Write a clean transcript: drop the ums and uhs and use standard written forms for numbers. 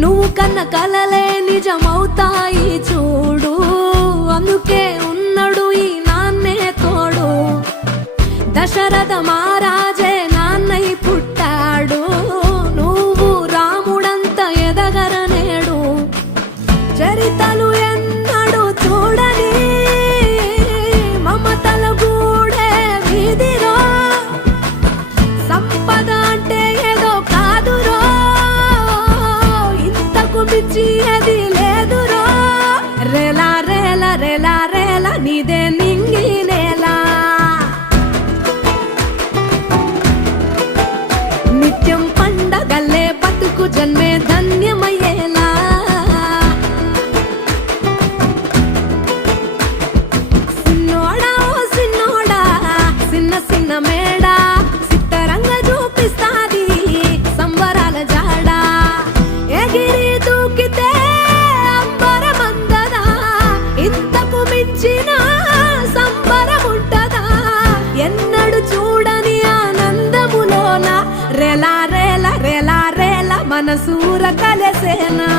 నువ్వు కన్న కలలే నిజమవుతాయి చూడు, అందుకే ఉన్నాడు ఈ నాన్నే తోడు. దశరథ మహారాజే నాన్నై పుట్టాడు, నువ్వు రాముడంత ఎదగరనేడు. చరితలు ఎన్నడు చూడని మమతల గూడే వీధిరో, సంపద అంటే ఏదో కాదురో, ఇంతకు మించి అది లేదురో. రేలా రేలా రేలా రేలా నీదే నింగి నేలా, నిత్యం పండగల్లే బతుకు జన్మే ధన్యమయ్యేలా. సిన్నోడా ఓ సిన్నోడా సిన్న సిన్న మేడా, సిత్తరంగా చూపిస్తాది సంబరాల జాడా. ఎగిరి దూకితే అంబరమందదా, ఇంతకు మించిన సంబరముంటదా. ఎన్నడు చూడని ఆనందములోన రేలా రేలా రేలా రేలా మనసూర కలసేనా.